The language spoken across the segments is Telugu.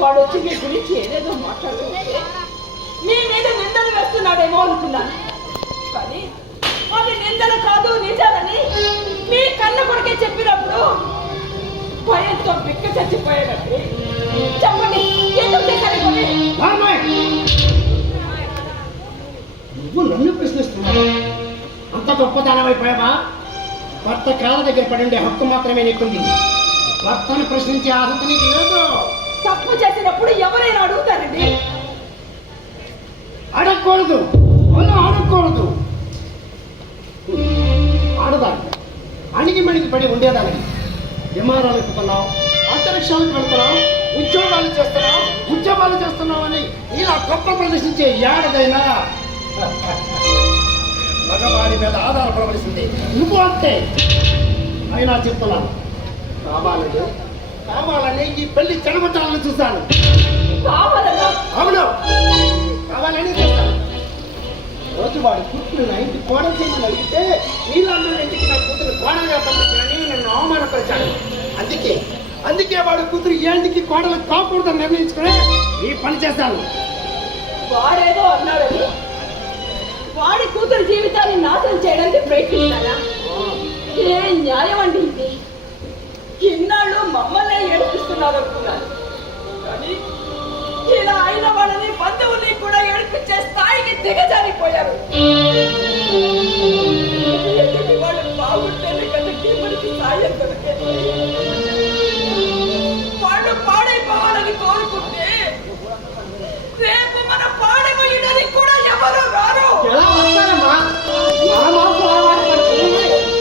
వాడు వచ్చి మీ గురించి ఏదేదో మాట్లాడుతుంటే మీ మీద నిందలు వేస్తున్నాడేమో అనుకున్నాను. కానీ అది నిందలు కాదు, నిజాలని మీ కళ్ళ కొడుకే చెప్పినప్పుడు భయంతో బిక్క చచ్చిపోయాడండి. చెప్పండి, ఎందుకు చేశారు? నువ్వు నన్ను ప్రశ్నిస్తున్నావు? అంత గొప్పతనమైపోయావా? భర్త కాళ్ళ దగ్గర పడి ఉండే హక్కు మాత్రమే నీకుంది. భర్తను ప్రశ్నించే అర్హత నీకు లేదు. తప్పు చేసినప్పుడు ఎవరైనా అడుగుతారండి? అడగకూడదు, అడగకూడదు. ఆడదాన్ని అణిగి మణిగి పడి ఉండేదాన్ని విమానాలు ఎక్కుతున్నావు, అంతరిక్షాలకు వెళ్తున్నావు, ఉద్యోగాలు చేస్తున్నావు అని ఇలా గొప్ప ప్రదర్శించే ఏడదైనా మగవాడి మీద ఆధారపడవలసింది. నువ్వు అంతే. అయినా చెప్తున్నాను, కావాలని ఈ పెళ్లి చెడగొట్టాలని చూశాను. అవును, కావాలని చేస్తాను. రోజు వాడు కూతురు నా ఇంటి కోడలు చేయమని అడిగితే నీళ్ళందరూ ఇంటికి నా కూతురు కోడలుగా పంపించాలని నన్ను అవమానపరిచాడు. అందుకే వాడు కూతురు ఏంటికి కోడలు కాకూడదని నిర్ణయించుకుని ఈ పని చేశాను. వాడేదో అన్నాడని వాడి కూతురు జీవితాన్ని నాశనం చేయడానికి ప్రయత్నిస్తారా? ఏ న్యాయం అండి ఇది? ఇన్నాళ్ళు మమ్మల్ని ఏడిపిస్తున్నారు అనుకున్నాను, కానీ ఇలా అయిన వాళ్ళని బంధువుల్ని కూడా ఏడిపించే స్థాయికి దిగజారిపోయారు. వాళ్ళు బాగుంటేనే కదండి మనకి సాయం దొరికేది. వాళ్ళు పాడైపోవాలని కోరుకుంటే రేపు మన పాడైపోయడానికి కూడా ఎవరు రారు.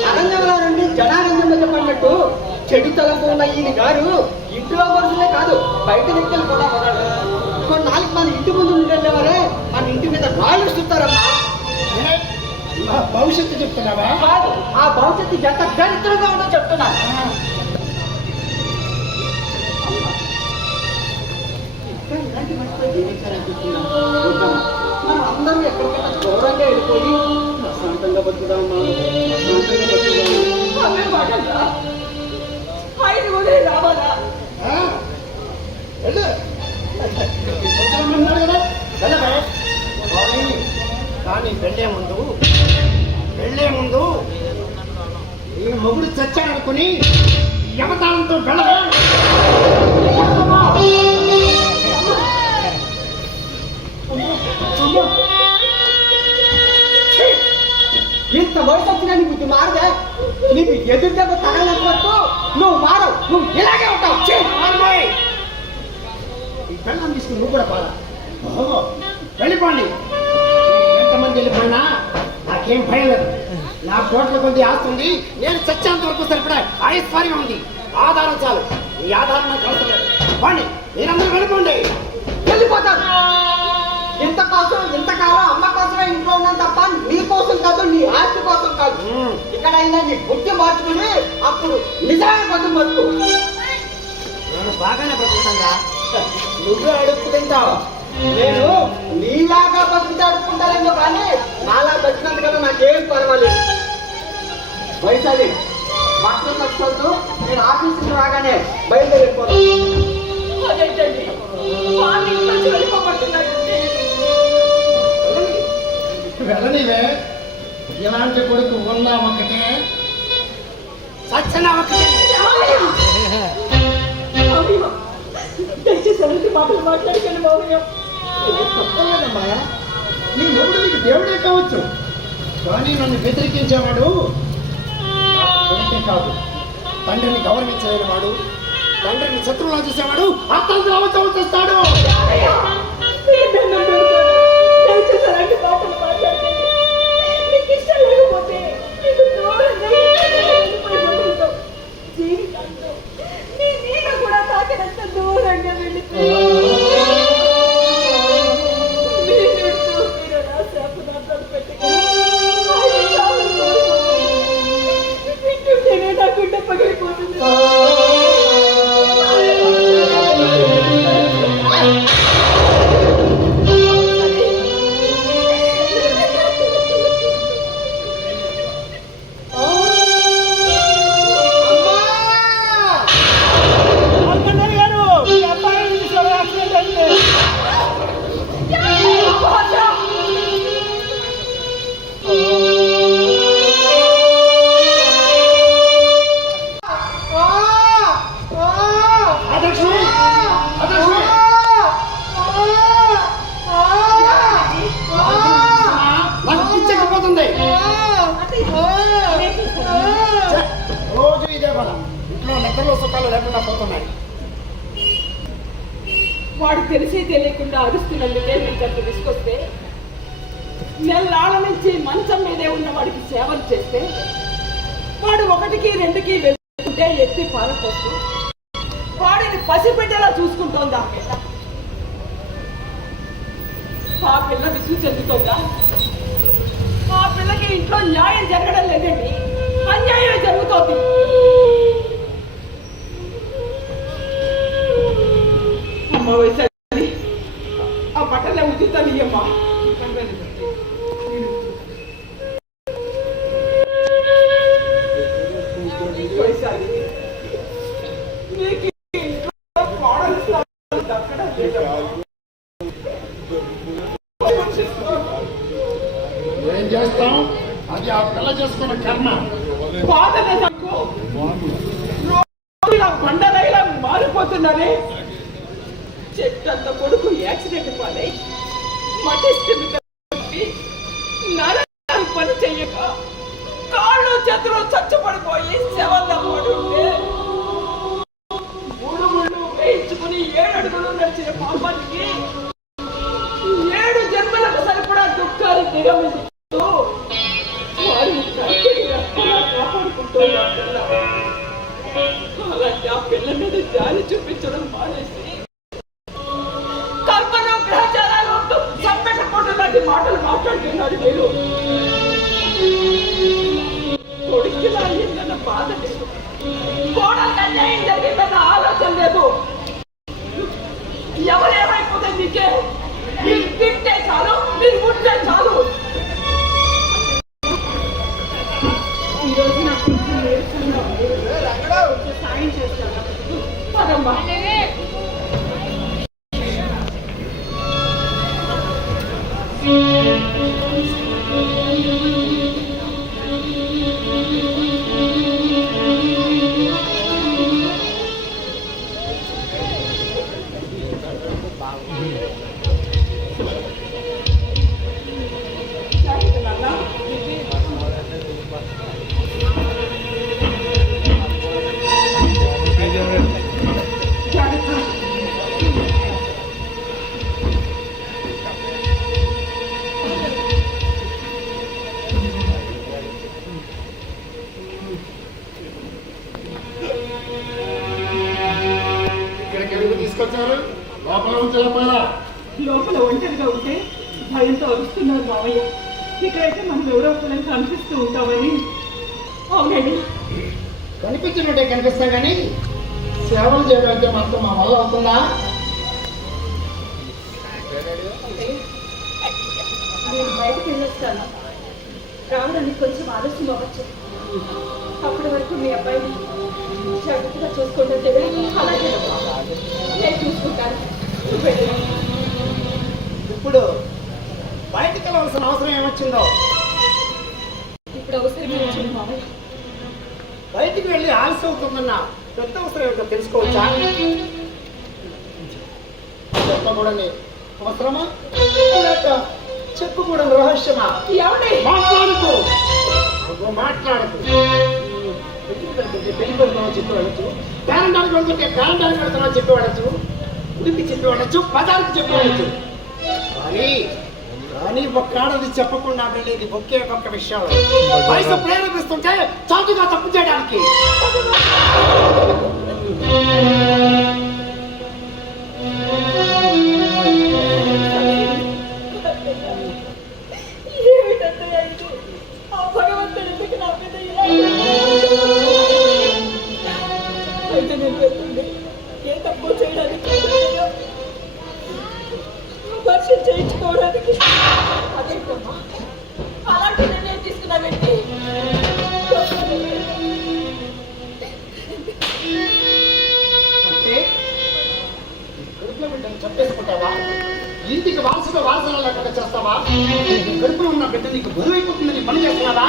అరంగంలో జనానందంలో పడినట్టు చెడు తలంపు ఉన్న ఈయన గారు ఇంట్లో మనుషులే కాదు బయట వ్యక్తులు కూడా ఉన్నాడు. కొన్నాళ్ళకి మన ఇంటి ముందు ఉండేవారే మన ఇంటి మీద రాళ్ళు చూస్తారమ్మా. భవిష్యత్తు చెప్తున్నావా? కాదు, ఆ భవిష్యత్తు ఎంత దరిద్రంగా ఉందో చెప్తున్నాను. ఇలాంటి మనిషిపై జీవించాలనుకుంటున్నాం. మనం అందరూ ఎక్కడికైనా దూరంగా వెళ్ళిపోయి ప్రశాంతంగా బతుకుదామా, అవే మాటలా? ఆయన వదిలి రావాలా? కానీ వెళ్ళే ముందు ఈ మొగుడు చచ్చాడనుకుని యమతాళంతో వెళ్ళవే. ఇంత వయసు వచ్చినా నీకు ఇది మారదే. నీకు ఎదురు దెబ్బ తగలనట్టు నువ్వు మారవు, నువ్వు ఇలాగే ఉంటావు. ఈ పెళ్ళం తీసుకుని నువ్వు కూడా పాలా వెళ్ళిపోండి. ఎంతమంది వెళ్ళిపోయినా నాకేం భయం లేదు. నా కోట్ల కొద్ది ఆస్తుంది. నేను చచ్చేంత వరకు సరిపడా ఐశ్వర్యం ఉంది. ఆధారం చాలు. ఈ ఆధారం నాకు అవసరం లేదు. పోండి, మీరందరూ వెళ్ళిపోండి. వెళ్ళిపోతారు. ఇంతకాలం అమ్మ కోసమే ఇంట్లో ఉన్నాను తప్ప నీ కోసం కాదు, నీ ఆస్తి కోసం కాదు. ఇక్కడైనా నీ బుద్ధి మార్చుకుని అప్పుడు నిజమైన బతుకు బతుకు. నేను బాగానే బ్రతుకుతాగా. నువ్వే అడుక్కు తింటావు. నేను నీలాగా బతుకుతే అడుక్కుంటానేమో కానీ నాలా బతికినందుకన్నా నాకేం పర్వాలేదు. వైశాలి పక్కన వచ్చొద్దు. నేను ఆఫీసుకి రాగానే బయలుదేరిపోతాను. అదేంటండి స్వామి ఇంట్లో వెళ్ళిపోబడుతున్నాడండి. వెళ్ళనివే. ఇలాంటి కొడుకు ఉన్నా ఒకటే, చచ్చినా ఒకటే. దయచేసి అలాంటి మాటలు మాట్లాడకండి మామయ్య. తప్పలేదమ్మా. నీ మొగుడు నీకు దేవుడే కావచ్చు, కానీ నన్ను వ్యతిరేకించేవాడు కొడుకే కాదు. తండ్రిని గౌరవించలేని వాడు, తండ్రిని శత్రువులా చూసేవాడు అతను అవసరం. దయచేసి అలాంటి మాటలు మాట్లాడకండి. మీకు ఇష్టం లేకపోతే మీకు దూరంగా వెళ్ళిపోయి జీవితంలో మీ నీడ కూడా తాకినంత దూరంగా వెళ్ళిపోయి మీరు నా శాపనార్థాలు పెట్టుకుని వింటుంటేనే నా గుండె పగిలిపోతుంది. పోతున్నాయి. వాడు తెలిసి తెలియకుండా అరుస్తున్నందుకే మీకు అంత తీసుకొస్తే నెలలాళ్ళ నుంచి మంచం మీదే ఉన్న వాడికి సేవలు చేస్తే వాడు 1కి 2కి వెళ్తుంటే ఎత్తి పారపోతూ వాడిని పసిబిడ్డలా చూసుకుంటోంది ఆ పిల్ల. ఆ పిల్ల విసుగు చెందుతోందా? ఆ పిల్లకి ఇంట్లో న్యాయం జరగడం లేదండి, అన్యాయం జరుగుతోంది. అమ్మ వైశాలి, ఆ బట్టలే ఉతుకుతాను అమ్మా. వైశాలి, నీకు ఇంట్లో కోడలు దక్కడం లేదమ్మా. ఏం చేస్తాం? అది ఆ పిల్ల చేసుకున్న కర్మ. బాధనే నాకు. రోజులా బండరాయిలా మారిపోతున్నానే. చెట్టంత కొడుకు యాక్సిడెంట్ పాలై నరాలు పని చెయ్యక కాళ్ళు చేతులు చచ్చపడిపోయి శవాల్లో పడుంటే 3 ముళ్ళు వేయించుకుని 7 అడుగులు నడిచిన పాపానికి 7 జన్మలకు సరిపడా దుఃఖాలు దిగమిస్తూ వారిని కాపాడుకుంటూ అలాంటి ఆ పిల్ల మీద జాలి చూపించడం మానేసి కల్పన గ్రహచారాలు సంపెట్టకుంటున్నట్టు మాటలు మాట్లాడుతున్నారు మీరు. కొడుకులా అయ్యిందన్న బాధ లేదు, కోడలు అన్యాయం జరిగిందన్న ఆలోచన లేదు. ఎవరేమైపోతే మీకే, మీరు తింటే చాలు, మీరు ఉంటే చాలు. ఈరోజు నాకు కొంచెం నీరసంగా ఉంది, సాయం చేస్తాను. పదమ్మా. లోపల ఒంటరిగా ఉంటే భయంతో అరుస్తున్నారు మావయ్య. ఇక్కడైతే మనం ఎవరో ఒకరిని కనిపిస్తూ ఉంటామని. అవునండి, కనిపించినట్టే కనిపిస్తాం కానీ సేవలు చేయడం అంటే మాత్రం మా వల్ల అవుతుందా? నేను బయటకు వెళ్ళొస్తాను, రావడానికి కొంచెం ఆలస్యం అవ్వచ్చు. అప్పటి వరకు మీ అబ్బాయిని జాగ్రత్తగా చూసుకుంటే అలాగే నేను చూసుకుంటాను. ఇప్పుడు బయటికి వెళ్ళవలసిన అవసరం ఏమొచ్చిందో? ఇప్పుడు అవసరమే వచ్చింది మామయ్య. బయటికి వెళ్ళి ఆలస్యం అవుతుందన్న పెద్ద అవసరం ఏమిటో తెలుసుకోవచ్చా? చెప్పకూడని అవసరమా లేక చెప్పకూడని రహస్యమా? మాట్లాడుతూ మాట్లాడుతూ పెళ్లి పెడుతున్నావు చెప్పి వెళ్ళచ్చు, పేరంటానికి వెళ్తుంటే పేరంటానికి వెళ్తున్నావు చెప్పి వెళ్ళచ్చు, ఉడిపి చెప్పి వెళ్ళచ్చు, బజార్కి చెప్పి వెళ్ళచ్చు. కానీ ఒక్కడది చెప్పకుండా వెళ్ళేది ఒకే ఒక్క విషయం. వయసు ప్రేరేపిస్తుంటే చాటుగా తప్పు చేయడానికి. ఏ తప్పు చేయడానికి వర్షం చేయించుకోవడానికి అదేంటమ్మా అలాంటి నిర్ణయం తీసుకున్నావేంటి? అంటే కడుపులో బిడ్డను చంపేసుకుంటావా? ఇంటికి వారసన లేకుండా చేస్తావా? కడుపులో ఉన్న బిడ్డ నీకు బరువైపోతుందని పని చేస్తున్నావా?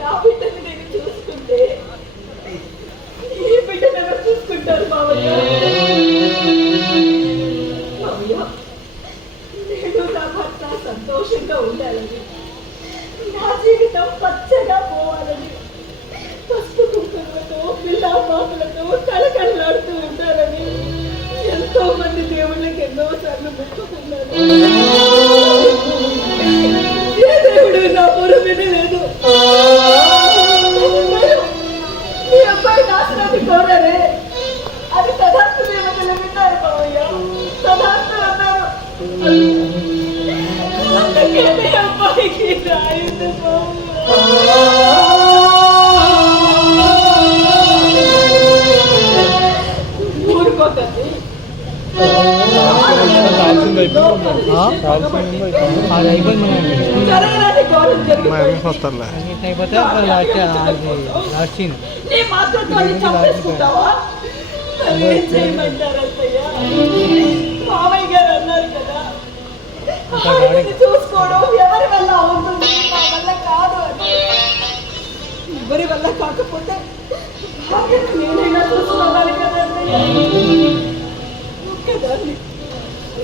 నా బిడ్డని నేను చూసుకుంటే ఈ బిడ్డను ఎవరు చూసుకుంటారు మావయ్య? నేను నా భర్త సంతోషంగా ఉండాలని, నా జీవితం పచ్చగా పోవాలని పసుపు కుంకుమలతో పిల్ల పాపలతో ఎన్నోసార్లు మొక్కుకున్నాను. ఏ దేవుడు నా మొర వినలేదు. మీ అబ్బాయి నాశనాన్ని కోరారే, అది తదాస్తు దేవతలు విన్నారు మావయ్య, తదాస్తు అన్నారు. అందుకే మీ అబ్బాయికి రాయింది ఊరుకోకండి. నీ మాత్రంతో చంపేసుకుంటావా? ఏం చేయమంటారు అత్తయ్య? మామయ్య గారు అన్నారు కదా, ఆయనని చూసుకోవడం ఎవరి వల్ల అవుతుంది, నా వల్ల కాదు అని. ఎవరి వల్ల కాకపోతే ఆయనని నేనైనా చూసుకోవాలి కదా అత్తయ్య. ఒక్కదాన్ని,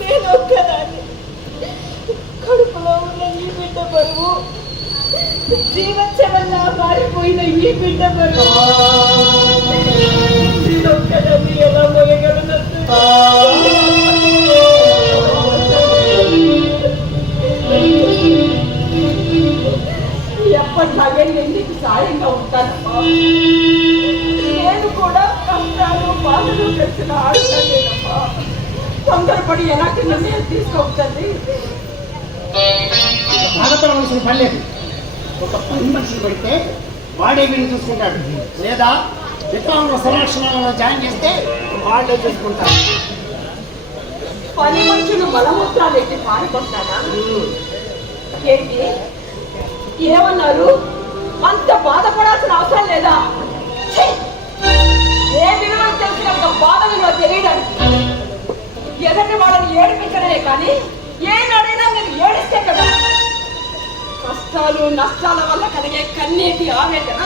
నేను ఒక్కదాన్ని. కడుపులో ఉన్న ఈ బిడ్డ బరువు, జీవచ్చవల్లా మారిపోయిన ఈ బిడ్డ బరువు, నేను ఒక్కదాన్ని ఎలా మోయగలను అత్తయ్య? ఎప్పటిలాగే నేను నీకు సాయంగా ఉంటానమ్మా. నేను కూడా కష్టాలు బాధలు తెలిసిన ఆడుతానేనమ్మా. తొందరపడి ఎలాంటి నిర్ణయం తీసుకోవచ్చండి? బాధపడవలసిన పని లేదు. ఒక పని మనిషిని పెడితే వాడే వీడిని చూసుకుంటాడు, లేదా వికలాంగుల సంరక్షణలో జాయిన్ చేస్తే వాళ్ళే చూసుకుంటారు. పని మనుషులు బలమూత్రాలు ఎట్టి పారిపోతానా? ఏంటి ఏమన్నారు? అంత బాధపడాల్సిన అవసరం లేదా? ఏ విలువ తెలిసినంత బాధ విలువ తెలియడానికి ఎదుటి వాళ్ళని ఏడిపించడమే కానీ ఏనాడైనా మీరు ఏడిస్తే కదా. కష్టాలు నష్టాల వల్ల కలిగే కన్నీటి ఆవేదన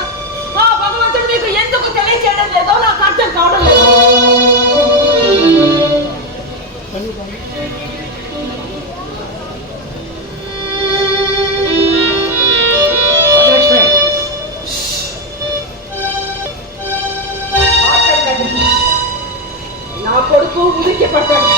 ఆ భగవంతుడు మీకు ఎందుకు తెలియచేయడం లేదో నాకు అర్థం కావడం లేదు. నా కొడుకు ఉనికి పట్టాడు.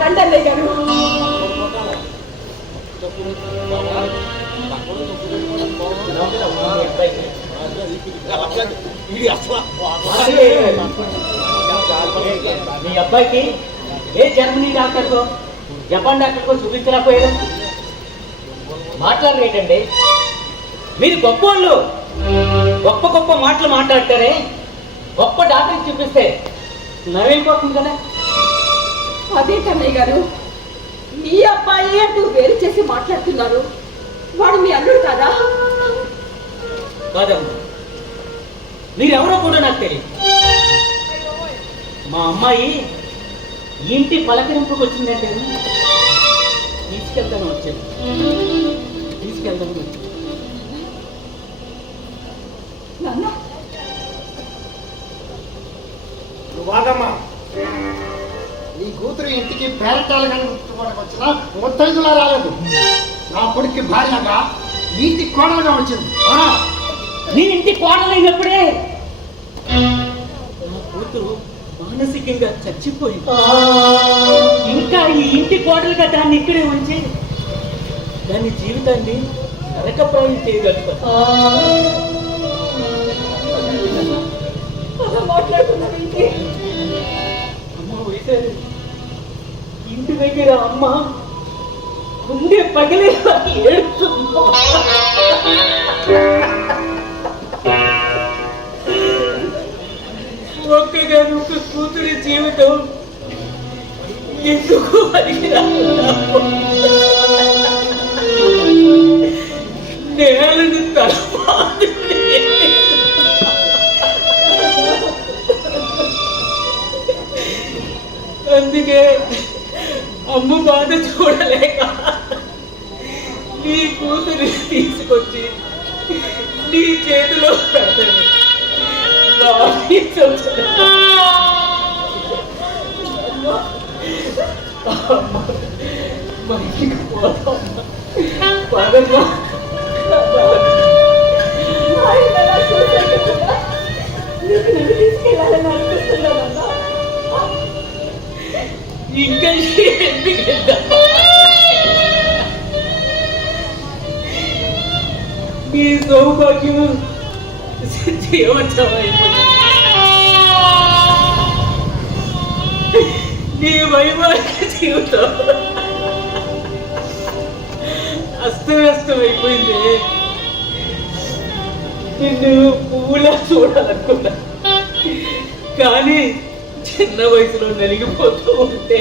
లండన్ గారు మీ అబ్బాయికి ఏ జర్మనీ డాక్టర్కో జపాన్ డాక్టర్కో చూపించలేకపోయారు. మాట్లాడలేటండి మీరు గొప్ప వాళ్ళు, గొప్ప గొప్ప మాటలు మాట్లాడతారే, గొప్ప డాక్టర్కి చూపిస్తే నవ్వైపోతుంది కదా. అదే కన్నయ్య గారు, మీ అబ్బాయి అంటూ వేరు చేసి మాట్లాడుతున్నారు. వాడు మీ అల్లుడు కాదా? కాదమ్మా, మీరెవరో కూడా నాకు తెలియదు. మా అమ్మాయి ఇంటి పలకరింపుకి వచ్చిందంటే తీసుకెళ్తాను వచ్చాను. నాన్న వాదమ్మా, నీ కూతురు ఇంటికి పేరటాలు కానీ వచ్చినా ముత్తైదులా రాలేదు. నా కొడుక్కి భార్యగా ఇంటి కోడలుగా వచ్చింది. నీ ఇంటి కోడలైనప్పుడే నా కూతురు మానసికంగా చచ్చిపోయింది. ఇంకా ఈ ఇంటి కోడలుగా దాన్ని ఇక్కడే ఉంచి దాని జీవితాన్ని నరకప్రాయం చేయగలుగుతా. మాట్లాడుతున్నారు అమ్మ వయసారు ఇంటి దగ్గర అమ్మ గుండె పగిలే ఏడుస్తుంది. ఒక్క కూతురి జీవితం ఎందుకు నేలను తలపాదు. అందుకే అమ్మ బాధ చూడలేక నీ కూతురి తీసుకొచ్చి నీ చేతిలో పెడతాను. నాని చూస్తాను. అమ్మా, బయటికి పోతాం. పదమ్మా. ఆయనలా చూశాక కూడా నీకు నన్ను తీసుకెళ్ళాలని అనిపిస్తున్నానన్నా. ఇంకా ఎందుకమ్మా? నీ సౌభాగ్యం జీవనమైపోయింది. నీ వైవాహిక జీవితం అస్తవ్యస్తమైపోయింది. నిన్ను పువ్వులా చూడాలనుకున్నా, కానీ చిన్న వయసులో నలిగిపోతూ ఉంటే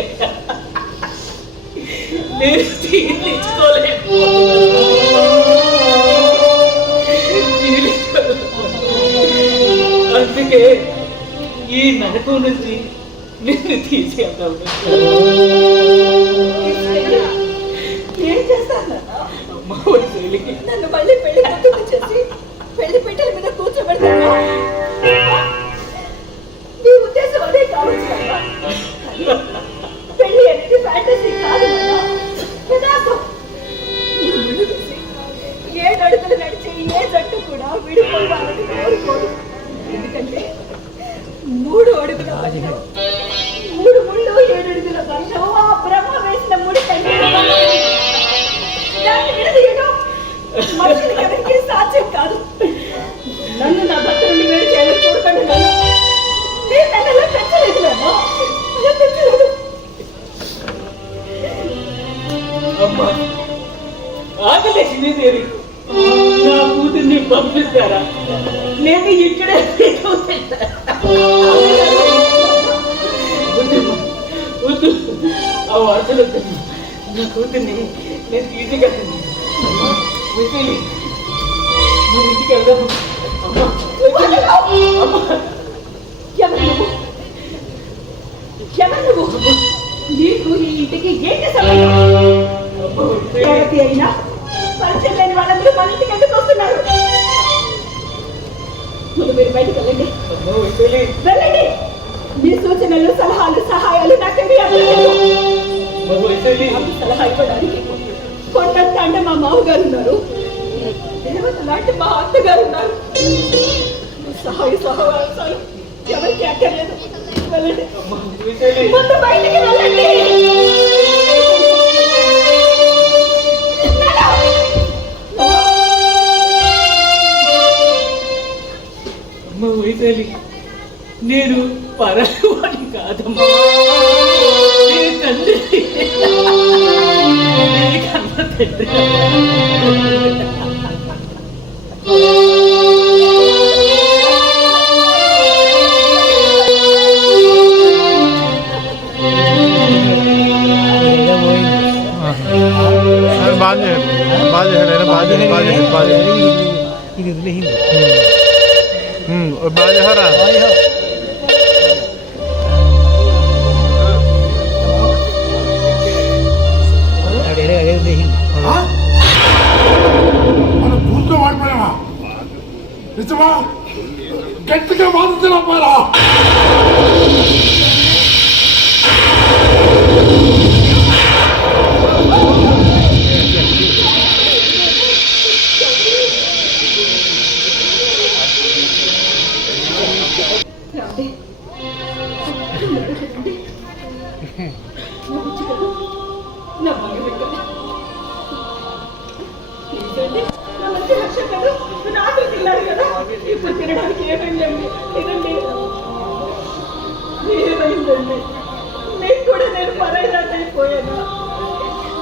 నేను అందుకే ఈ నరకం నుంచి నిన్ను తీసేద్దాం. ఏం చేస్తానన్నా? అమ్మ వయసులకి నన్ను మళ్ళీ పెళ్లి కూతురు చేసి పెళ్లి పెట్టెల మీద కూర్చోబెడతాను. నీ ఉద్దేశం అదే కావచ్చు కదా. పెళ్లి అనేది ఫ్యాంటసీ కాదు కదా, యథార్థం. నువ్వు ముందు చూసి 7 అడుగులు నడిచి ఏ జట్టు కూడా విడిపోవాలని కోరుకోదు. ఎందుకంటే 3 అడుగుల బంధం, 3 ముళ్ళు 7 అడుగుల బంధం, ఆ బ్రహ్మ వేసిన ముడి కంటే దాన్ని విడదీయడం మనుషులకి ఎవరికీ సాధ్యం కాదు. నన్ను నా భర్త నుండి వేరు చేయాలని చూడకండి కదా. నేను నన్ను అలా పెంచలేదు నాన్న, అలా పెంచలేదు. అమ్మా, ఆకలేసింది దేవి. నా కూతుర్ని పంపిస్తారా? నేను ఇక్కడే వద్దు, ఆ వార్తలు వద్దు. నా కూతుర్ని నేను తీసుకెళ్తాను. వదిలి మన ఇంటికి వెళ్దాము. అమ్మా, అమ్మా. ఎవరు నువ్వు? ఎవరు నువ్వు? నీకు ఈ ఇంటికి ఏంటి సమయం? ఎవరి అయినా పరిచయం లేని వాళ్ళందరూ మన ఇంటికి ఎందుకు వస్తున్నారు? ముందు మీరు బయటకు వెళ్ళండి. వెళ్ళండి. మీ సూచనలు, సలహాలు, సహాయాలు నాకేమీ అవ్వలేదు. సలహా ఇవ్వడానికి కొండంత అంటే మా మామగారు ఉన్నారు, దేవత లాంటి మా అత్తగారు ఉన్నారు. సహాయ సహవాసాలు ఎవరికి అక్కర్లేదు. వెళ్ళండి, ముందు బయటికి వెళ్ళండి. అమ్మ వైశాలి, నేను పరవాణి కాదమ్మా, నేను తండ్రి. కన్న తండ్రి. మనం పూర్తిగా వాడిపోయామా? నిజమా? గట్టిగా బాధితున్నా పోరా. రండి. నా భగవంతుడు కదా. నా మంచి లక్ష్యం కదా, నాతో తిన్నారు కదా. ఇప్పుడు తినడానికి ఏమైందండి? తినండి. ఏమైందండి? మీకు కూడా నేను పరాయిదాన్ని అయిపోయానా?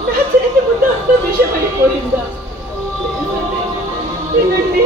నా చేతి ముందు అంత విషయం అయిపోయిందా? తినండి.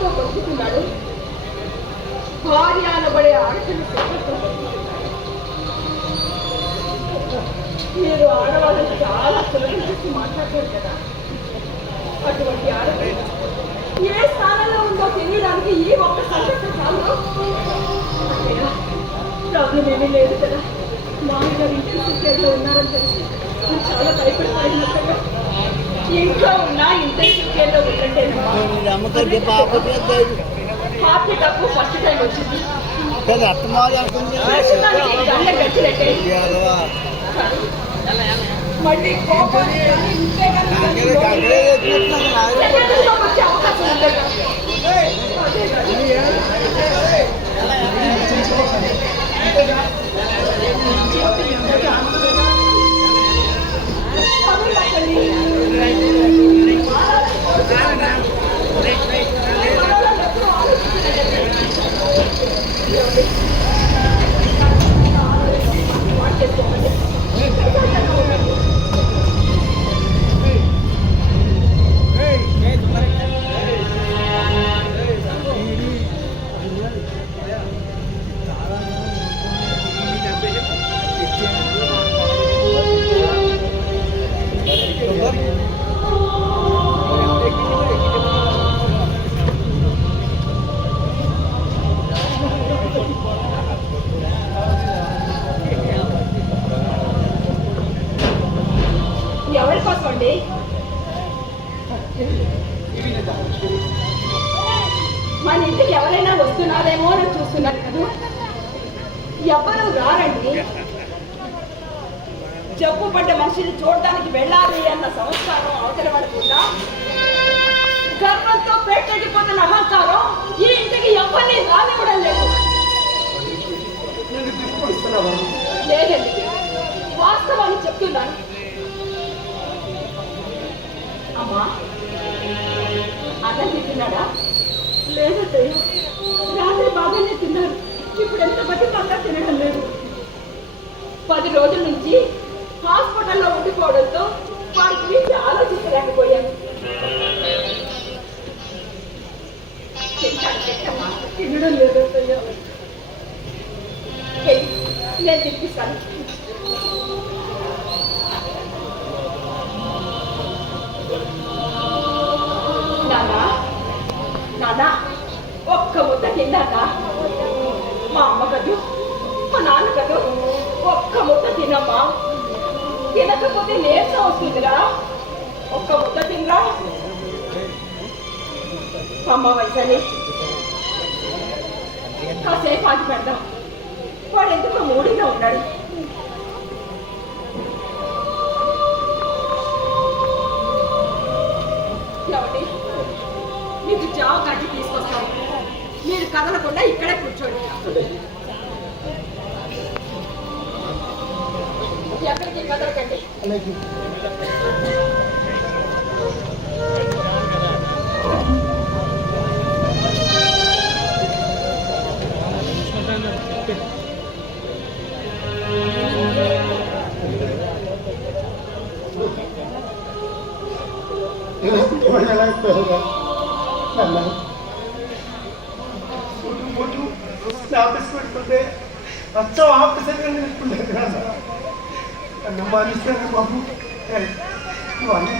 కాళ్ళతో బతుకుతున్నాడు, భార్య అనబడే ఆడపిల్ల సేవతో మీరు ఆడవాళ్ళని చాలా సులభం చేసి మాట్లాడతారు కదా. అటువంటి ఆడపిల్ల ఏ స్థానంలో ఉందో తెలియడానికి ఈ ఒక్క సంఘటన చాలు. ప్రాబ్లం ఏమీ లేదు కదా. మామగారు ఇంటెన్సివ్ కేర్లో ఉన్నారని తెలిసి నేను చాలా భయపడిపోయినట్టుగా. ఇంట్లో ఉన్నా ఇంటెన్సివ్ కేర్లో ఉందంటేనమ్మా. హార్ట్ అటాక్ ఫస్ట్ టైం వచ్చింది. ప్రస్తుతానికి గంట గడిచినట్టే. మళ్ళీ కోపం వచ్చే అవకాశం ఉంది కదా. ఎవరి కోసం అండి? మన ఇంటికి ఎవరైనా వస్తున్నారేమో అని చూస్తున్నారు కదా. ఎవరు రారండి. జబ్బు పడ్డ మనిషిని చూడడానికి వెళ్ళాలి అన్న సంస్కారం అవతల పడకుండా గర్వంతో పెట్టడిపోతున్న అహంకారం ఈ ఇంటికి ఎవరిని రానివ్వడం లేదు. లేదండి, వాస్తవాన్ని చెప్తున్నాను. అమ్మా, అన్నం తిన్నాడా? లేదంటే రాత్రి బాగానే తిన్నారు. ఇప్పుడు ఎంత బట్టి బాగా తినడం లేదు. 10 రోజుల నుంచి హాస్పిటల్లో ఉండిపోవడంతో వారి గురించి ఆలోచించలేకపోయాను. తినడం లేదయ్యా. నేను తినిపిస్తాను. నాన్న, ఒక్క ముద్ద తిన్నాక మా అమ్మ కదూ, మా నాన్న కదూ, ఒక్క ముద్ద తినమ్మా. తినకపోతే నీరసం వస్తుందిరా. ఒక్క ముద్ద తినరా. అమ్మ వయసని కాసేపు ఆగి పెడదాం. వాడు ఎందుకు మూడిగా ఉన్నాడు. ఎవరి మీకు జావ కట్టి తీసుకొస్తాను. మీరు కదలకుండా ఇక్కడే కూర్చోండి. ఎక్కడికి కదలకండి. ఆఫీస్ పెట్టుకుంటే వచ్చాం ఆఫీసర్ మానేస్తాను బాబు. నువ్వు అన్నీ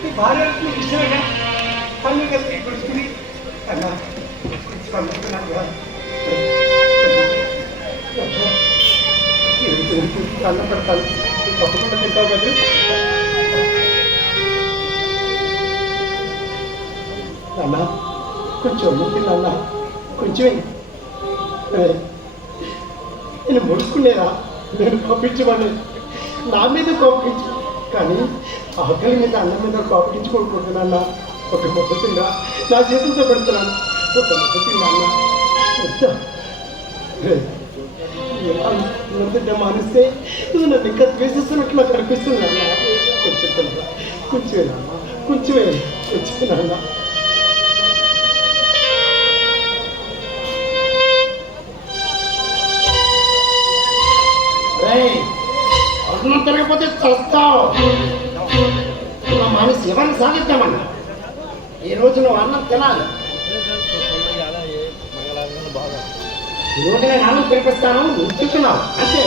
నీ భార్య విషయమైనా పనులు కలిసి కొడుకుని అన్నా అన్నం పెడతాను. తప్పకుండా తింటావు కదా. అన్నా కొంచెం తిన్నా అన్నా, కొంచెం నేను ముడుచుకునేరా. నేను కోపించమని నా మీద కోపించు, కానీ ఆకలి మీద అన్నం మీద కోపించుకోనుకుంటున్నా. ఒక ముద్ద తిన్నా, నా చేతులతో పెడుతున్నాను. ఒక ముద్ద తిన్నా అన్నా. ముద్ద మానేస్తే నువ్వు నన్ను ఇంకా ద్వేషిస్తున్నట్లు నాకు అనిపిస్తుంది అన్నా. కొంచెం తిన్నా, కొంచెమేనా, కొంచెమే, కొంచెమేనా. అర్థం తిరగకపోతే చస్తావు. నా మనసు ఎవరిని సాధిద్దామన్నా ఈ రోజు నువ్వు అన్నం తినాలి. ఈ రోజు నేను అన్నం తినిపిస్తాను, నువ్వు తింటున్నావు అంతే.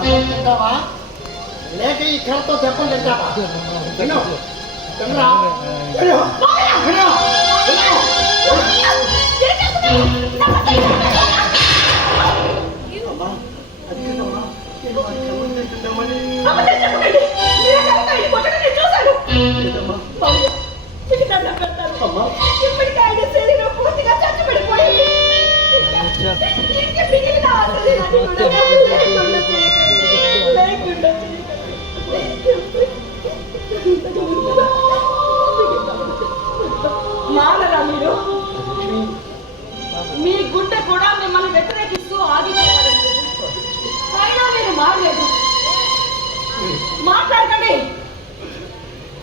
అన్నం తింటావా లేక ఈ కళ్ళతో దెబ్బలు తింటావా? తిను తినరా తిను. తిను. తిను. అమ్మా, అది తినమ్మా. నేను వాడి కళ్ళతో తింటామని. అబద్ధం చెప్పకండి. మీరే కనుక ఇది కొట్టడం నేను చూశాను. లేదమ్మా. బాబు, మీకు దండం పెడతాను. అమ్మా. ఇప్పటికే ఆయన శరీరం పూర్తిగా చచ్చిపడిపోయింది. ఇంకా మిగిలిన ఆశలు అన్నీ కూడా లేకుండా చేయకండి. లేకుండా మానరా మీరు? మీ గుండె కూడా మిమ్మల్ని వ్యతిరేకిస్తూ ఆగిపోవాలనుకుంటుంది. అయినా మీరు మారలేదు. మాట్లాడకండి.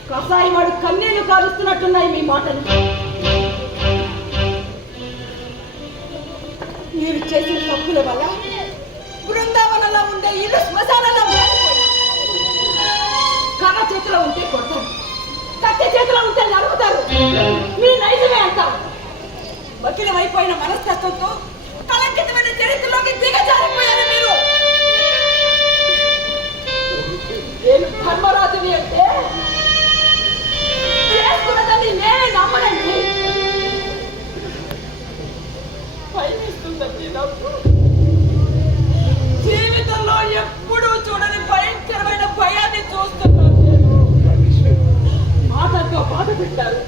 కసాయి వాడు కన్నీళ్లు కారుస్తున్నట్టున్నాయి మీ మాటలు. మీరు చేసిన తప్పుల వల్ల బృందావనంలో ఉండే ఇల్లు శ్మశానంలో మారిపోయింది. కర్ర చేతిలో ఉంటే కొడతారు, కట్టె చేతిలో ఉంటే నరుకుతారు. మీ నైజమే అంటారు. వకీలమైపోయిన మనస్తత్వంతో కలంకితమైన చరిత్రలోకి దిగజారిపోయారు మీరు. నేను ధర్మరాజుని అంటే చేసుకున్నదాన్ని నేనే నమ్మనండి. భయమేస్తుందండి నాకు. జీవితంలో ఎప్పుడూ చూడని భయంకరమైన భయాన్ని చూస్తున్నాను నేను. మాటలతో బాధ పెట్టారు,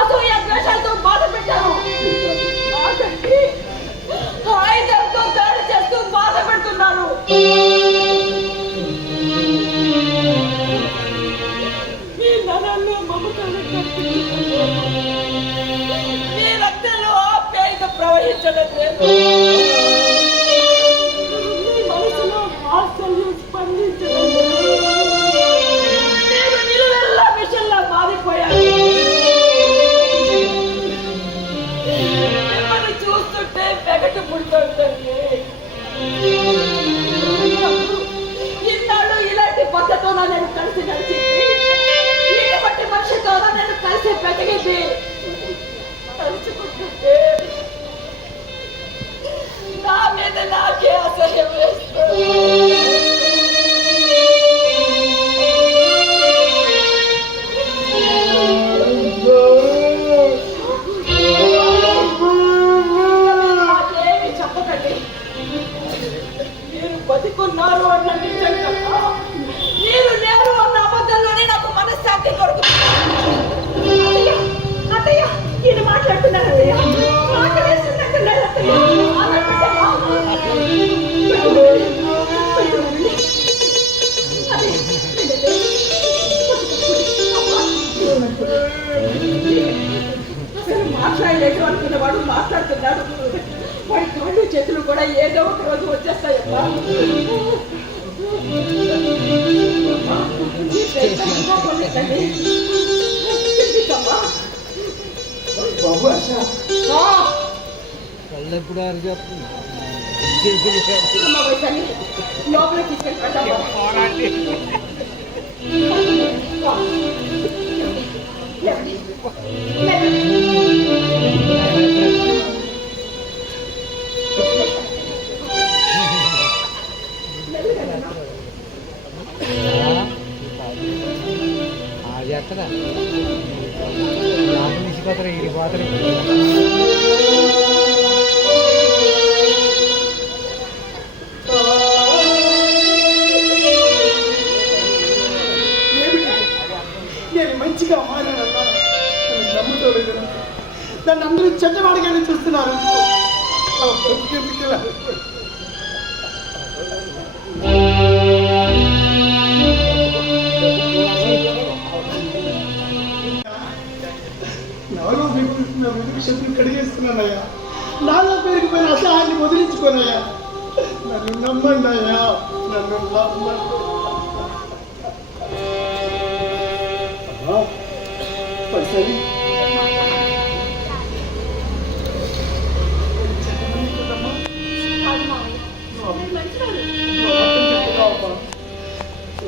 అసూయ ద్వేషాలతో బాధ పెట్టారు. ఆఖరికి ఆయుధంతో దాడి చేస్తూ బాధ పెడుతున్నారు. మీ నరాల్లో మమకారం కనిపించడం, మీ రక్తంలో ఆప్యాయత ప్రవహించడం లేదు. మీ మనసులో వాత్సల్యం స్పందించడం లేదు. నేను నిలువెల్లా విషయంలో మారిపోయాను. మిమ్మల్ని చూస్తుంటే వెగటు పుడుతుంటుంది. ఇన్నాళ్ళు ఇలాంటి పద్ధతితో నేను కలిసి నడిచింది, ఇటువంటి మనిషితో నేను కలిసి పెరిగింది. తలుచుకుంటుంటే నా మీద నాకే అసహ్యం వేస్తుంది. నాకేమి చెప్పకండి. మీరు బతికున్నారు అన్న నిజం కన్నా మీరు లేరు అన్న అబద్ధంలోనే నాకు మనశ్శాంతి కొడుతుంది. అత్తయ్య, అత్తయ్య, ఇది మాట్లాడుతున్నారు అత్తయ్య. మాట్లాడేస్తున్నట్టున్నారు అత్తయ్య. అసలు మాట్లాడలేదు అనుకున్నవాడు మాట్లాడుతున్నాడు. వాడి కాళ్ళు చేతులు కూడా ఏదో ఒక రోజు వచ్చేస్తాయమ్మా. బాబు ఆశ లోపలికి తీసుకెళ్ళి ఎక్కడ తీసిపోతారు ఈ పోతారు. నేను మంచిగా మారానన్నా నమ్ముతూ దాన్ని అందరూ చెడ్డవాడిగానే చూస్తున్నారు. నాలో వెతుకు శత్రువు కడిగేస్తున్నానయ్యా. నాలో పెరిగిపోయిన అసహాయాన్ని వదిలించుకోనయ్యా. నన్ను నమ్మండి అయ్యా, నన్ను నమ్మండి. పైసలు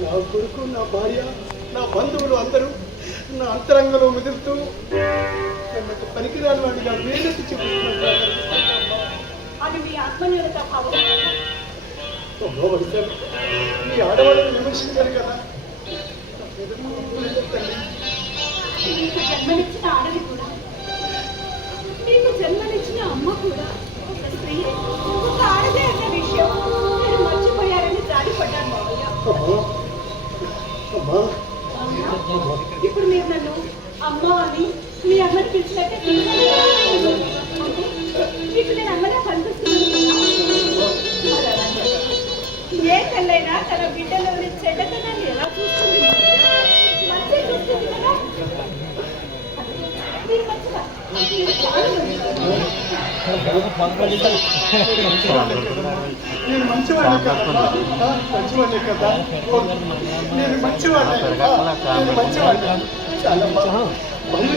నా కొడుకు వరకు నా భార్య నా బంధువులు అందరూ నా అంతరంగంలో మెదులుతూ నన్ను పనికిరాని వాడిగా వేలెత్తి చూపిస్తున్నారు. అది మీ ఆత్మన్యూనత భావం. మీ ఆడవాళ్ళని విమర్శించారు కదా. మీకు జన్మనిచ్చిన ఆడది కూడా, మీకు జన్మనిచ్చిన అమ్మ కూడా ఒక స్త్రీ, ఒక ఆడదే అన్న విషయం మీరు మర్చిపోయారని జాలిపడ్డాను మావయ్య. ఇప్పుడు మీరు నన్ను అమ్మ అని మీ అమ్మని పిలిచినట్టే అంటే మీకు నేను అమ్మలా కనిపిస్తున్నాను. ఏ తల్లైనా తన బిడ్డలోని చెడ్డతనాన్ని ఎలా చూస్తుంది? మంచి చూస్తుంది కదా. మీరు మంచిగా, మీరు చాలా నేను మంచివాడిని కదా, మంచివాడిని కదా, నేను మంచివాడిని కదా, నేను మంచివాడిని. చాలా మళ్ళీ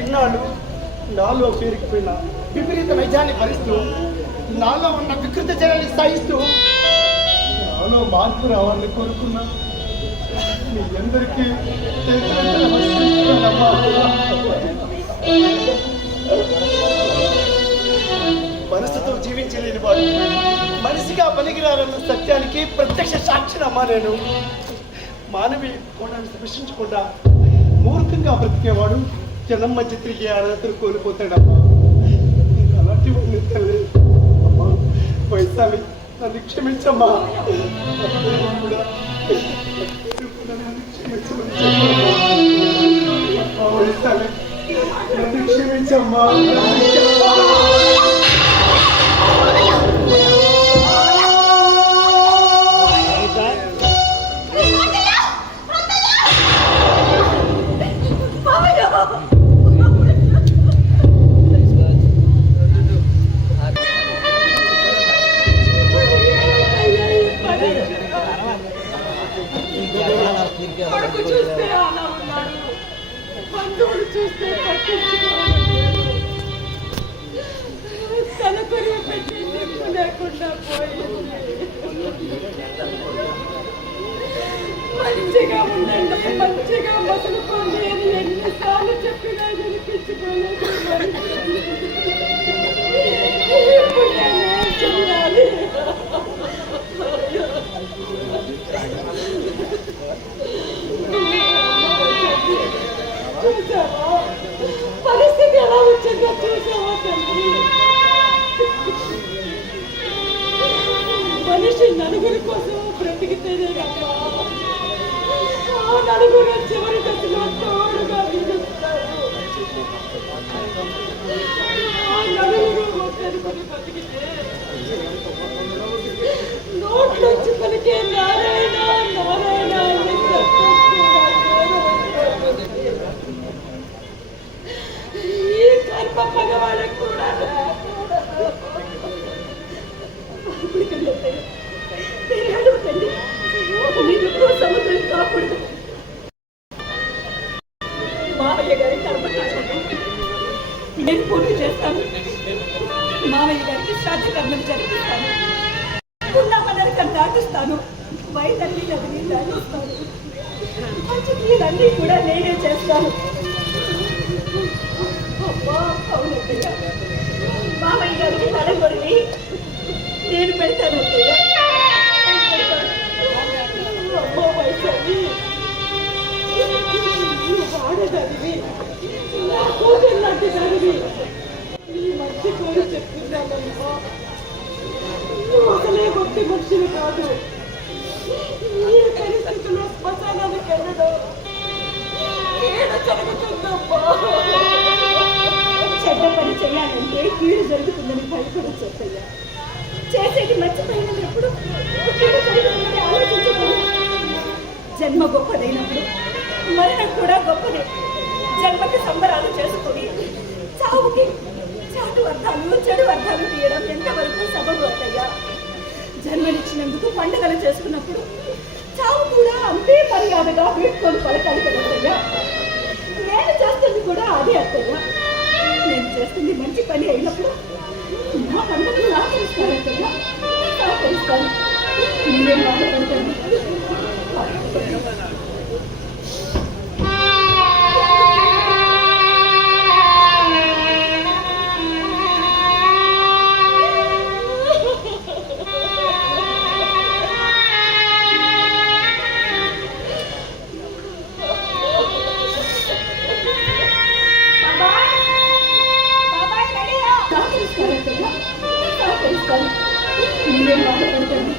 ఇన్నాళ్ళు నాలో పేరుకుపోయిన విపరీత వైద్యాన్ని భరిస్తూ, నాలో ఉన్న వికృత చర్యల్ని సహిస్తూ నాలో మార్పు రావాలని కోరుకున్నా. మీ అందరికీ మనసుతో జీవించలేని వాడు మనిషిగా పనికిరారన్న సత్యానికి ప్రత్యక్ష సాక్షినమ్మా నేను. మానవి కోణాన్ని స్పృశించకుండా మూర్ఖంగా బ్రతికేవాడు జనం మధ్య తిరిగి అర్హతలు కోల్పోతాడమ్మా. అలాంటి వాడిని తల్లి అమ్మా, వైశాలి నన్ను క్షమించమ్మా. వైశాలి నన్ను క్షమించమ్మా. కొడుకు చూస్తే అలా ఉన్నాడు, బంధువులు చూస్తే పట్టించుకోవాలి, తన కొరివి పెట్టి నిప్పు లేకుండా పోయింది. మంచిగా ఉండండి, మంచిగా మసులుకోండి అని ఎన్నిసార్లు చెప్పినా వినిపించుకోలేదు. ఇప్పుడు నేనేం చెయ్యాలి? చూసావా పరిస్థితి ఎలా వచ్చిందో? చూసావా తండ్రి? మనిషి నలుగురి కోసం బ్రతికితేనే కదా ఆ నలుగురు చివరి దశలో తోడుగా నిలుస్తారు. ఆ నలుగురు ఒకరికొని బతికితే నోట్లొచ్చి పలికే నారాయణ నారాయణ అని ఈ కర్మ భగవానికి కూడా అడుగుతండి. మీరు సముద్రం కాకూడదు. మావయ్య గారి కర్మకాండం నేను పూర్తి చేస్తాను. మావయ్య గారికి శ్రాద్ధకర్మం జరిపిస్తాను. పుణ్యమనరకం దాటిస్తాను. వైతల్లి నదిని దాటిస్తాను. మంచి కూడా నేనే చేస్తాను. అవునయ్య, మామయ్య గారికి తలగొరిని నేను పెడతాను. అమ్మో వైశాలి, నువ్వు వాడదానివి, నా కూతురు లాంటి దానివి. నీ మంచి కోరి చెప్తున్నానమ్మా. నువ్వు అసలే గొప్ప మనిషిని కాదు. ఈ పరిస్థితుల్లో శ్మశానానికి వెళ్ళడం జరుగుతుందమ్మా. చెడ్డ పని చేయాలంటే కీడు జరుగుతుందని భయపడొచ్చయ్యా. చేసేది మర్చిపోయినప్పుడు ఆలోచించకూడదు. జన్మ గొప్పదైనప్పుడు మరణం కూడా గొప్పదే. జన్మకి సంబరాలు చేసుకుని చావుకి చాటు అర్థాలు చెడు అర్థాలు తీయడం ఎంతవరకు సబబు అత్తయ్యా? జన్మనిచ్చినందుకు పండుగలు చేసుకున్నప్పుడు చావు కూడా అంతే మర్యాదగా వీడ్కొని పలకాలి కదా అత్తయ్య. నేను చేస్తుంది కూడా అదే అత్తయ్య. నేను చేస్తుంది మంచి పని అయినప్పుడు నా పండుగను ఆచరిస్తాను అత్తయ్య, ఆచరిస్తాను. మీరేం బాధపడకండి. మీరేం బాధపడకండి.